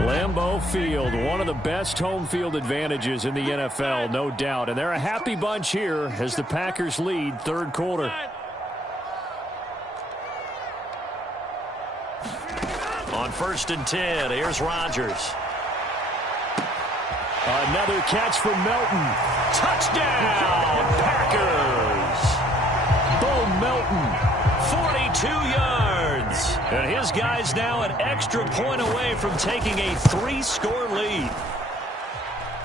Lambeau Field, one of the best home field advantages in the NFL, no doubt. And they're a happy bunch here as the Packers lead third quarter. On 1st and 10, here's Rodgers. Another catch from Melton. Touchdown, Packers! Bo Melton, 42 yards. And his guys now an extra point away from taking a 3-score lead.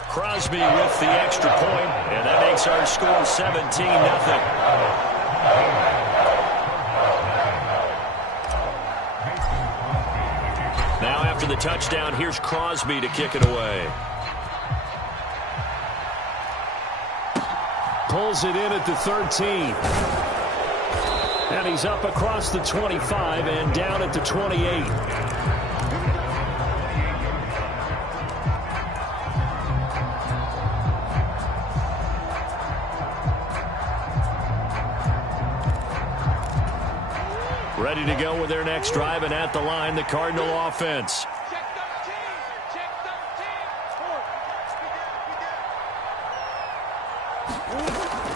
Crosby with the extra point, and that makes our score 17-0. Now after the touchdown, here's Crosby to kick it away. pulls it in at the 13. And he's up across the 25 and down at the 28. Ready to go with their next drive, and at the line, the Cardinal offense.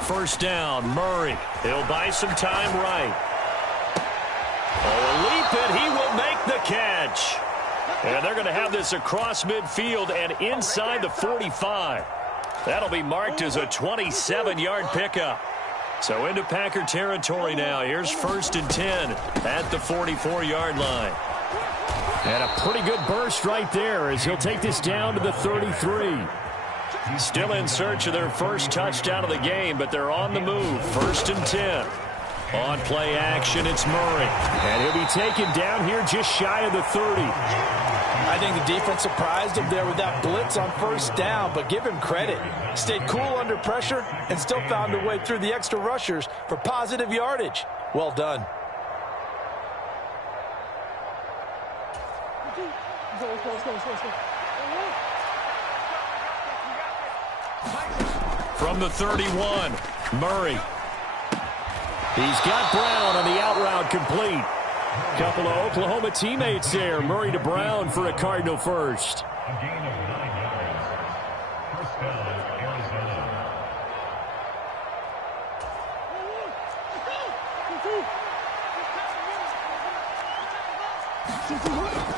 First down, Murray. He'll buy some time right. Oh, a leap, and he will make the catch. And they're going to have this across midfield and inside the 45. That'll be marked as a 27-yard pickup. So into Packer territory now. Here's 1st and 10 at the 44-yard line. And a pretty good burst right there as he'll take this down to the 33. Still in search of their first touchdown of the game, but they're on the move. 1st and 10. On play action, it's Murray. And he'll be taken down here just shy of the 30. I think the defense surprised him there with that blitz on first down, but give him credit. Stayed cool under pressure and still found a way through the extra rushers for positive yardage. Well done. From the 31, Murray. He's got Brown on the out route complete. Couple of Oklahoma teammates there. Murray to Brown for a Cardinal first.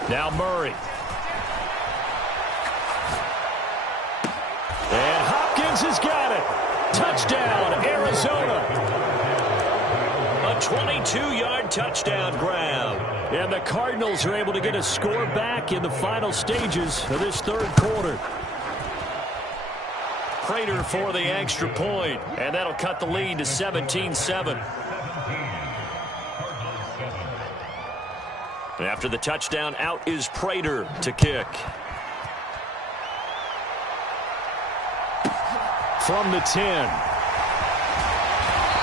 Now Murray. And Hopkins has got it. Touchdown, Arizona. A 22-yard touchdown grab. And the Cardinals are able to get a score back in the final stages of this third quarter. Prater for the extra point, and that'll cut the lead to 17-7. After the touchdown, out is Prater to kick. From the 10.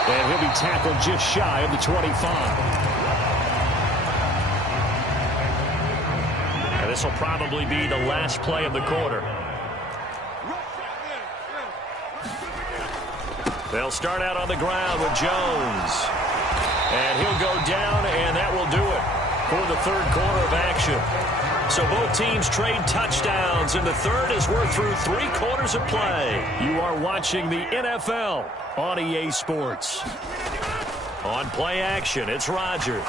And he'll be tackled just shy of the 25. And this will probably be the last play of the quarter. They'll start out on the ground with Jones. And he'll go down, and that will do it for the third quarter of action. So both teams trade touchdowns in the third as we're through 3 quarters of play. You are watching the NFL on EA Sports. On play action, it's Rodgers.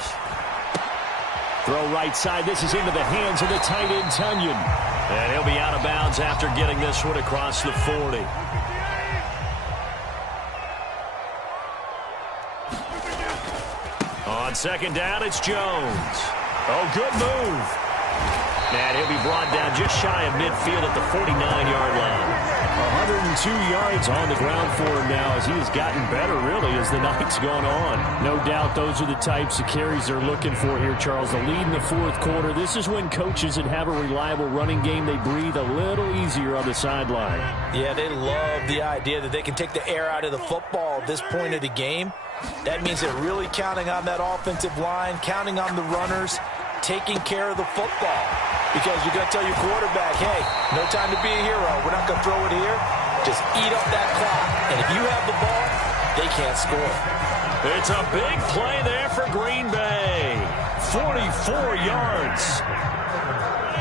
Throw right side. This is into the hands of the tight end, Tunyon. And he'll be out of bounds after getting this one across the 40. On second down, it's Jones. Oh, good move. And he'll be brought down just shy of midfield at the 49-yard line. 102 yards on the ground for him now as he has gotten better, really, as the night's gone on. No doubt those are the types of carries they're looking for here, Charles. The lead in the fourth quarter. This is when coaches that have a reliable running game, they breathe a little easier on the sideline. Yeah, they love the idea that they can take the air out of the football at this point of the game. That means they're really counting on that offensive line, counting on the runners, taking care of the football. Because you're going to tell your quarterback, hey, no time to be a hero. We're not going to throw it here. Just eat up that clock. And if you have the ball, they can't score. It's a big play there for Green Bay. 44 yards.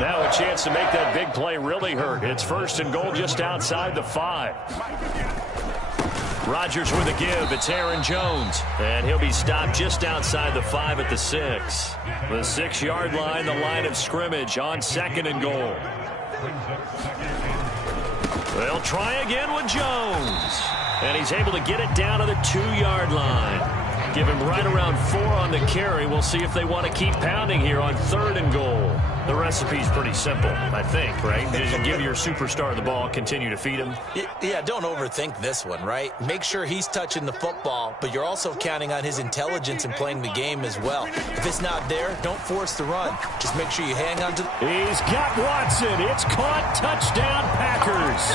Now a chance to make that big play really hurt. It's 1st and goal just outside the 5. Rodgers with a give. It's Aaron Jones. And he'll be stopped just outside the 5 at the 6. The 6-yard line, the line of scrimmage on 2nd and goal. They'll try again with Jones. And he's able to get it down to the 2-yard line. Give him right around 4 on the carry. We'll see if they want to keep pounding here on 3rd and goal. The recipe's pretty simple, I think, right? Just give your superstar the ball, continue to feed him. Yeah, don't overthink this one, right? Make sure he's touching the football, but you're also counting on his intelligence in playing the game as well. If it's not there, don't force the run. Just make sure you hang on to... He's got Watson. It's caught. Touchdown, Packers.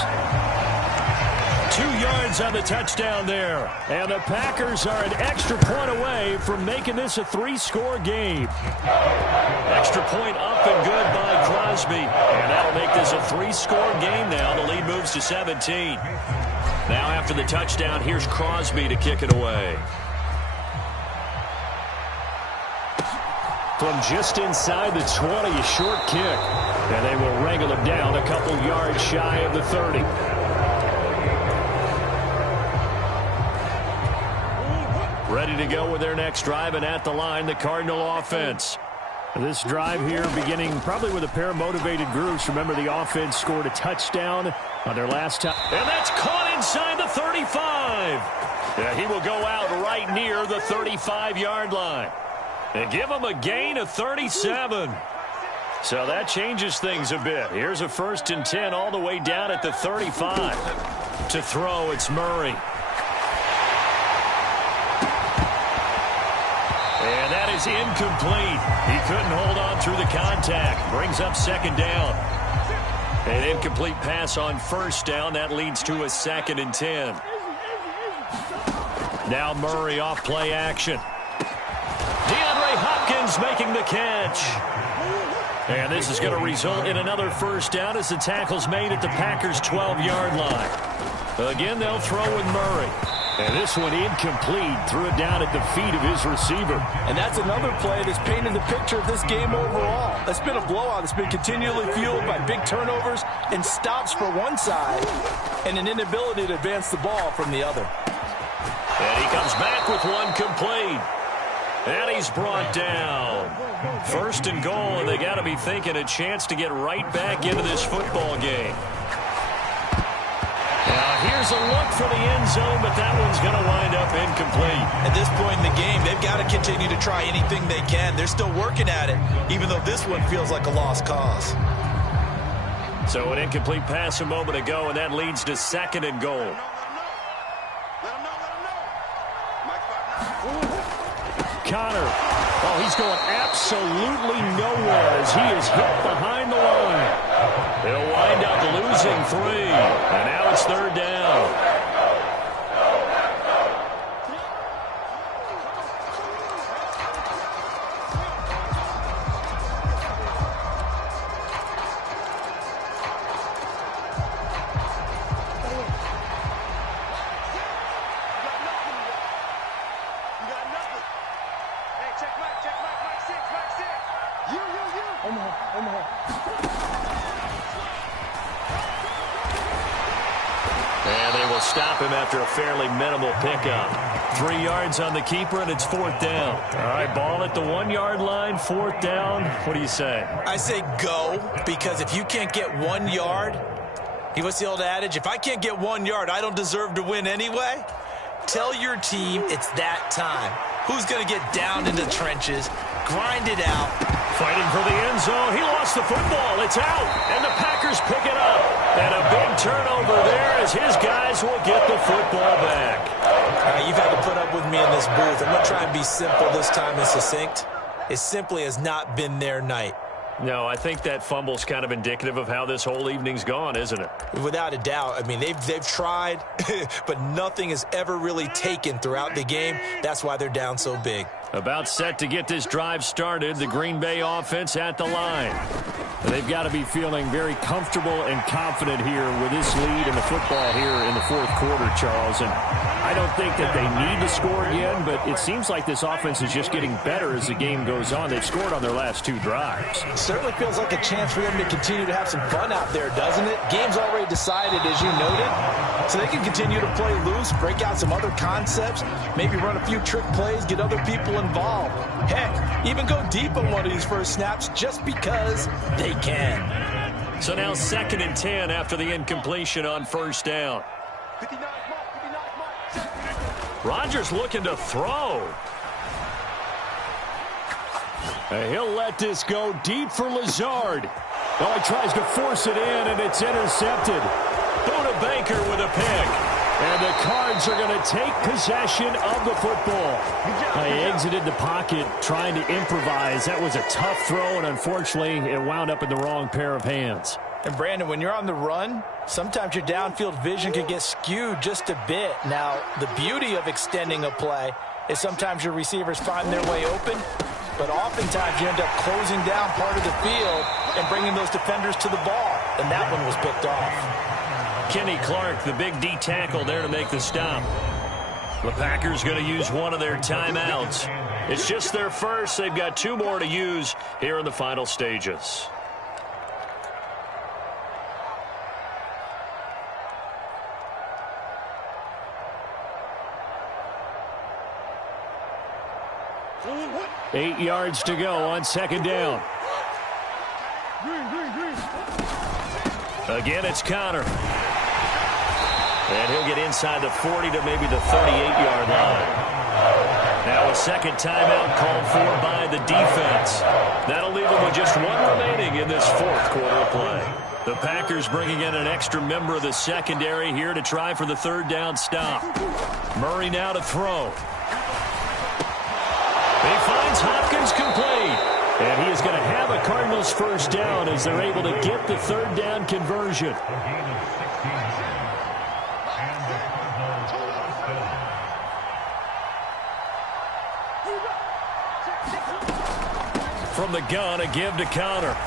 2 yards on the touchdown there. And the Packers are an extra point away from making this a 3-score game. Extra point up and good by Crosby. And that'll make this a 3-score game now. The lead moves to 17. Now after the touchdown, here's Crosby to kick it away. From just inside the 20, a short kick. And they will wrangle him down a couple yards shy of the 30. Ready to go with their next drive, and at the line, the Cardinal offense. This drive here beginning probably with a pair of motivated groups. Remember, the offense scored a touchdown on their last time. And that's caught inside the 35. Yeah, he will go out right near the 35-yard line. And give him a gain of 37. So that changes things a bit. Here's a 1st and 10 all the way down at the 35. To throw, it's Murray. And that is incomplete. He couldn't hold on through the contact. Brings up 2nd down. An incomplete pass on 1st down. That leads to a 2nd and 10. Now Murray off play action. DeAndre Hopkins making the catch. And this is going to result in another 1st down as the tackle's made at the Packers' 12-yard line. Again, they'll throw with Murray. And this one incomplete. Threw it down at the feet of his receiver. And that's another play that's painted the picture of this game overall. It's been a blowout. It's been continually fueled by big turnovers and stops for one side and an inability to advance the ball from the other. And he comes back with one complete. And he's brought down. 1st and goal, and they got to be thinking a chance to get right back into this football game. Now here's a look for the end zone, but that one's going to wind up incomplete. At this point in the game, they've got to continue to try anything they can. They're still working at it, even though this one feels like a lost cause. So an incomplete pass a moment ago, and that leads to 2nd and goal. Connor. Oh, he's going absolutely nowhere as he is hit behind the line. They'll wind up losing 3. And now it's 3rd down. Stop him after a fairly minimal pickup. 3 yards on the keeper, and it's 4th down. All right, ball at the 1-yard line, 4th down. What do you say? I say go, because if you can't get 1 yard, what's the old adage? If I can't get 1 yard, I don't deserve to win anyway. Tell your team it's that time. Who's going to get down in the trenches, grind it out. Fighting for the end zone. He lost the football. It's out. And the Packers pick it up. And a big turnover there as his guys will get the football back. You've had to put up with me in this booth. I'm going to try and be simple this time and succinct. It simply has not been their night. No, I think that fumble's kind of indicative of how this whole evening's gone, isn't it? Without a doubt. I mean, they've tried, but nothing has ever really taken throughout the game. That's why they're down so big. About set to get this drive started, the Green Bay offense at the line. They've got to be feeling very comfortable and confident here with this lead in the football here in the 4th quarter, Charles. And I don't think that they need to score again, but it seems like this offense is just getting better as the game goes on. They've scored on their last 2 drives. It certainly feels like a chance for them to continue to have some fun out there, doesn't it? Game's already decided, as you noted, so they can continue to play loose, break out some other concepts, maybe run a few trick plays, get other people involved. Heck, even go deep on one of these first snaps just because they can. So now 2nd and 10 after the incompletion on first down. Rodgers looking to throw. He'll let this go deep for Lazard. Oh, he tries to force it in, and it's intercepted. Buda Baker with a pick. And the Cards are going to take possession of the football. He exited the pocket trying to improvise. That was a tough throw, and unfortunately, it wound up in the wrong pair of hands. And, Brandon, when you're on the run, sometimes your downfield vision can get skewed just a bit. Now, the beauty of extending a play is sometimes your receivers find their way open, but oftentimes you end up closing down part of the field and bringing those defenders to the ball, and that one was picked off. Kenny Clark, the big D tackle there to make the stop. The Packers going to use one of their timeouts. It's just their first. They've got 2 more to use here in the final stages. Eight yards to go on 2nd down. Again, it's Connor. And he'll get inside the 40 to maybe the 38-yard line. Now a 2nd timeout called for by the defense. That'll leave them with just 1 remaining in this 4th quarter of play. The Packers bringing in an extra member of the secondary here to try for the 3rd down stop. Murray now to throw. He finds Hopkins complete. And he is going to have a Cardinals 1st down as they're able to get the 3rd down conversion. From the gun, a give to Connor.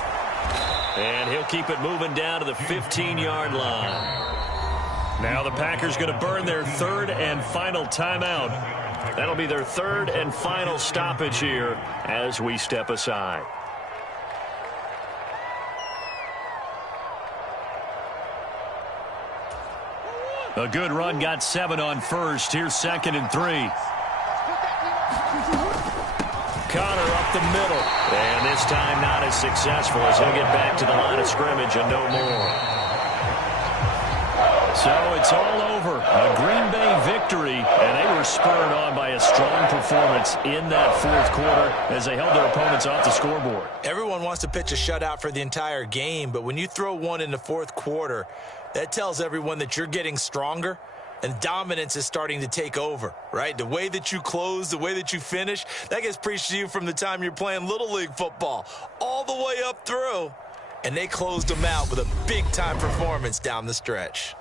And he'll keep it moving down to the 15-yard line. Now the Packers going to burn their 3rd and final timeout. That'll be their 3rd and final stoppage here as we step aside. A good run, got 7 on first. Here's 2nd and 3. Connor up the middle. And this time not as successful as he'll get back to the line of scrimmage and no more. So it's all over. A Green Bay victory, and they were spurred on by a strong performance in that 4th quarter as they held their opponents off the scoreboard. Everyone wants to pitch a shutout for the entire game, but when you throw one in the 4th quarter, that tells everyone that you're getting stronger and dominance is starting to take over, right? The way that you close, the way that you finish, that gets preached to you from the time you're playing Little League football all the way up through. And they closed them out with a big-time performance down the stretch.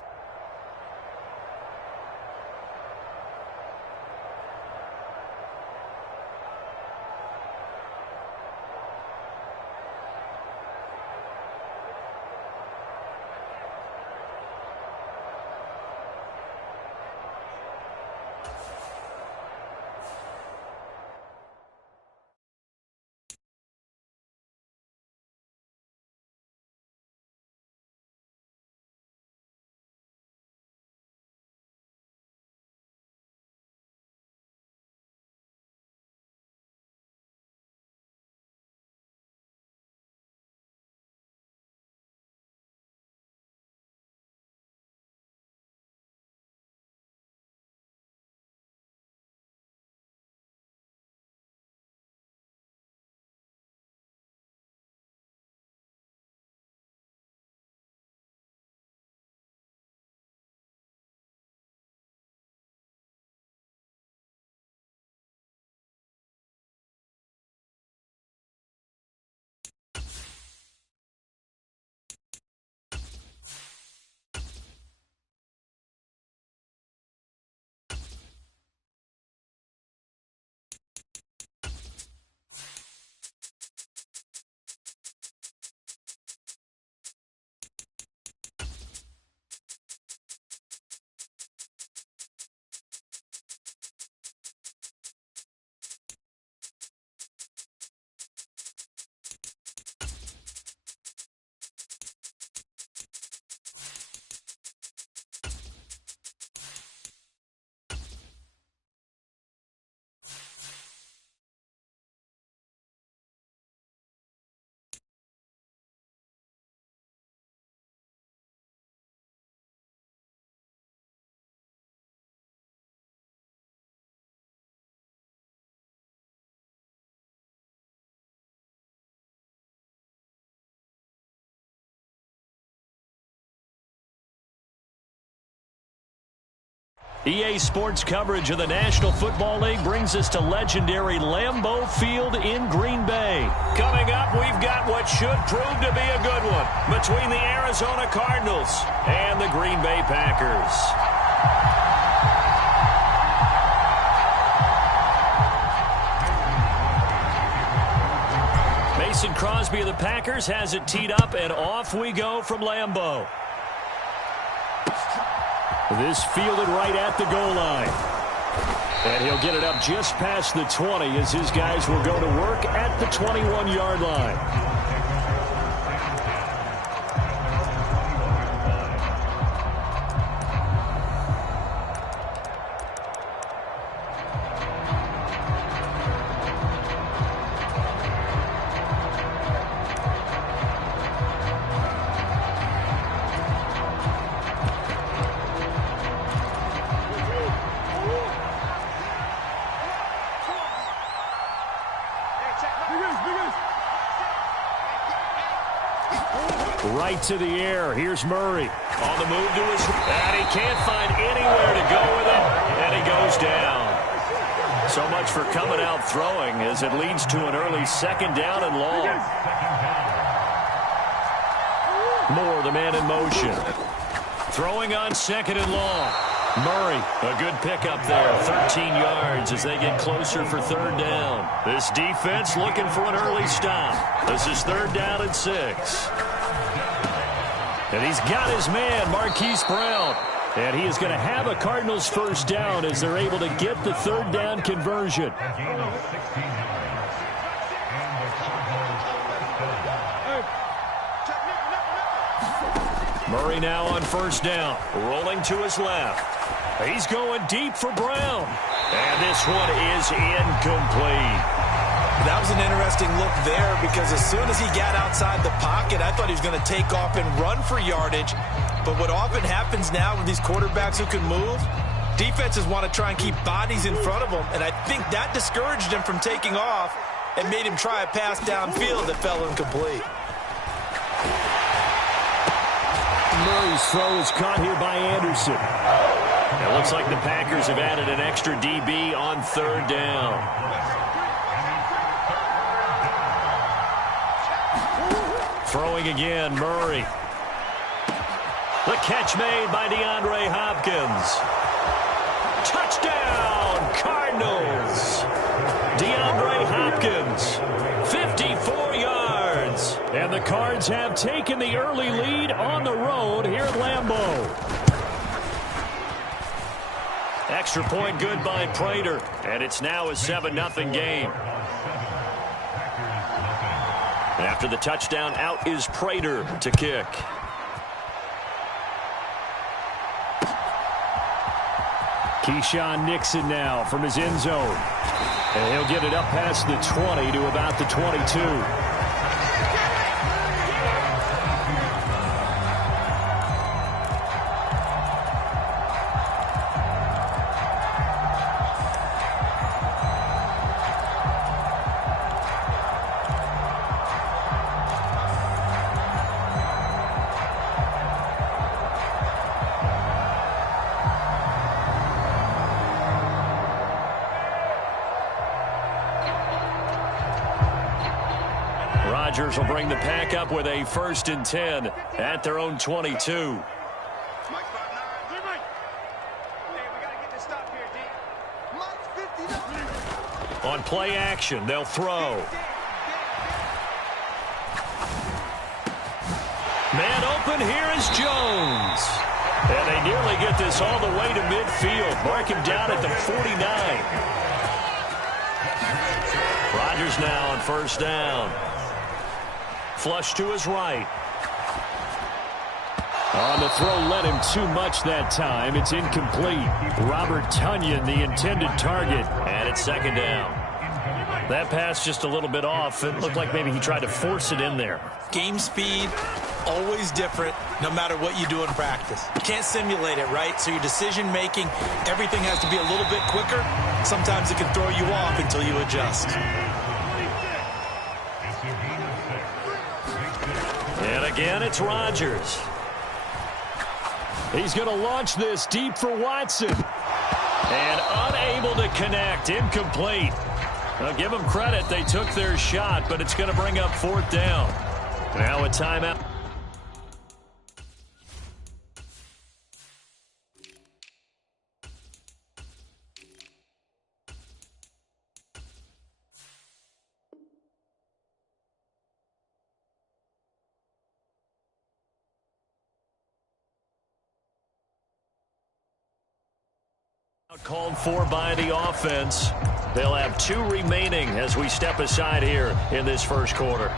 EA Sports coverage of the National Football League brings us to legendary Lambeau Field in Green Bay. Coming up, we've got what should prove to be a good one between the Arizona Cardinals and the Green Bay Packers. Mason Crosby of the Packers has it teed up, and off we go from Lambeau. This fielded right at the goal line. And he'll get it up just past the 20 as his guys will go to work at the 21-yard line. Right to the air. Here's Murray. On the move to his... And he can't find anywhere to go with it. And he goes down. So much for coming out throwing as it leads to an early second down and long. Moore, the man in motion. Throwing on second and long. Murray, a good pickup there. 13 yards as they get closer for third down. This defense looking for an early stop. This is third down and 6. And he's got his man, Marquise Brown. And he is going to have a Cardinals first down as they're able to get the third down conversion. Murray now on first down. Rolling to his left. He's going deep for Brown. And this one is incomplete. That was an interesting look there because as soon as he got outside the pocket, I thought he was going to take off and run for yardage. But what often happens now with these quarterbacks who can move, defenses want to try and keep bodies in front of them. And I think that discouraged him from taking off and made him try a pass downfield that fell incomplete. Murray's throw is caught here by Anderson. It looks like the Packers have added an extra DB on third down. Throwing again, Murray. The catch made by DeAndre Hopkins. Touchdown, Cardinals. DeAndre Hopkins, 54 yards. And the Cards have taken the early lead on the road here at Lambeau. Extra point good by Prater. And it's now a 7-0 game. After the touchdown, out is Prater to kick. Keyshawn Nixon now from his end zone. And he'll get it up past the 20 to about the 22. Rodgers will bring the pack up with a 1st and 10 at their own 22. On play action, they'll throw. Man open, here is Jones. And they nearly get this all the way to midfield. Mark him down at the 49. Rodgers now on first down. Flush to his right. On the throw, led him too much that time. It's incomplete. Robert Tonyan, the intended target. And it's second down. That pass just a little bit off. It looked like maybe he tried to force it in there. Game speed, always different, no matter what you do in practice. You can't simulate it, right? So your decision-making, everything has to be a little bit quicker. Sometimes it can throw you off until you adjust. And again, it's Rodgers. He's going to launch this deep for Watson. And unable to connect. Incomplete. Now give them credit. They took their shot, but it's going to bring up 4th down. Now a timeout. Called for by the offense. They'll have 2 remaining as we step aside here in this first quarter.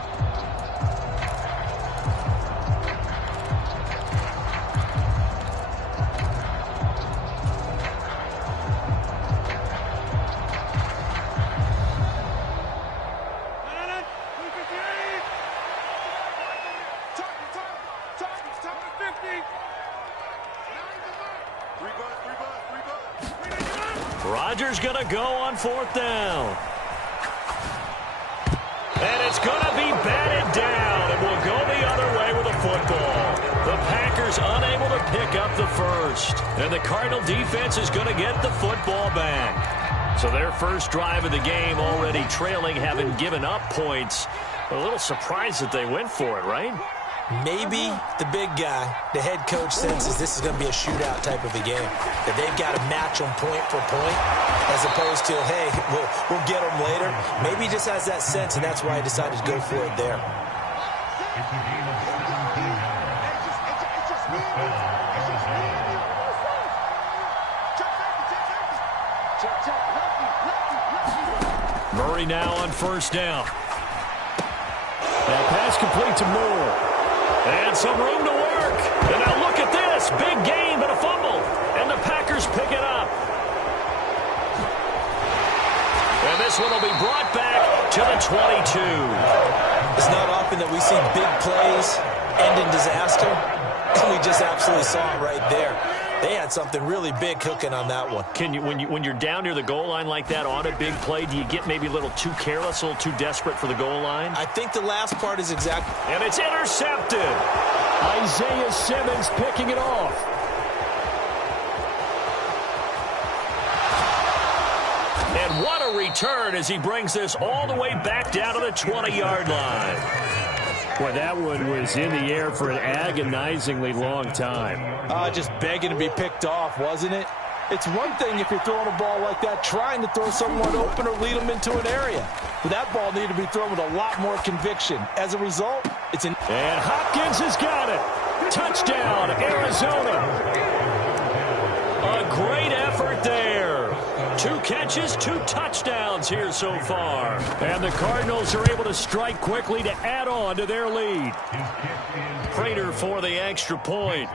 Rodgers going to go on 4th down. And it's going to be batted down. And will go the other way with the football. The Packers unable to pick up the first. And the Cardinal defense is going to get the football back. So their first drive of the game already trailing, having given up points. A little surprised that they went for it, right? Maybe the big guy, the head coach, senses this is going to be a shootout type of a game, that they've got to match them point for point as opposed to, hey, we'll get them later. Maybe he just has that sense, and that's why he decided to go for it there. Murray now on 1st down. That pass complete to Moore. And some room to work. And now look at this. Big gain, but a fumble. And the Packers pick it up. And this one will be brought back to the 22. It's not often that we see big plays end in disaster. And we just absolutely saw it right there. They had something really big cooking on that one. Can you, when you're down near the goal line like that on a big play, do you get maybe a little too careless, a little too desperate for the goal line? I think the last part is exactly. And it's intercepted. Isaiah Simmons picking it off. And what a return as he brings this all the way back down to the 20-yard line. Boy, that one was in the air for an agonizingly long time. Just begging to be picked off, wasn't it? It's one thing if you're throwing a ball like that, trying to throw someone open or lead them into an area. But that ball needed to be thrown with a lot more conviction. As a result, it's an... And Hopkins has got it. Touchdown, Arizona. A great effort there. 2 catches, 2 touchdowns here so far. And the Cardinals are able to strike quickly to add on to their lead. Prater for the extra point.